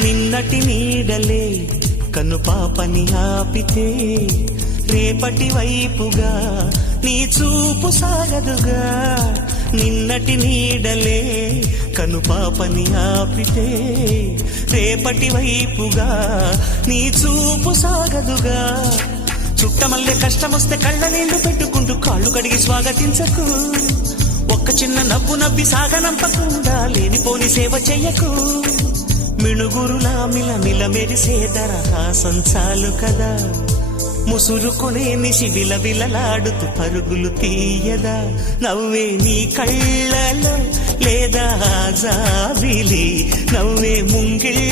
నిన్నటి నీడలే కనుపాపని ఆపితే రేపటి వైపుగా నీ చూపు సాగదుగా. నిన్నటి నీడలే కనుపాపని ఆపితే రేపటి వైపుగా నీ చూపు సాగదుగా. చుట్టమల్లే కష్టమొస్తే కళ్ళ నీళ్లు పెట్టుకుంటూ కాళ్ళు కడిగి స్వాగతించకు. ఒక్క చిన్న నవ్వు నవ్వి సాగనంపకుండా లేనిపోని సేవ చెయ్యకు. మిణుగురులా మిలమిల మెరిసే దరహాసం చాలు కదా. ముసురుకునే నిశి విలవిలలాడుతూ పరుగులు తీయదా. నవ్వే నీ కళ్ళలో లేదా జాబిలి, నవ్వే ముంగిళ్ళ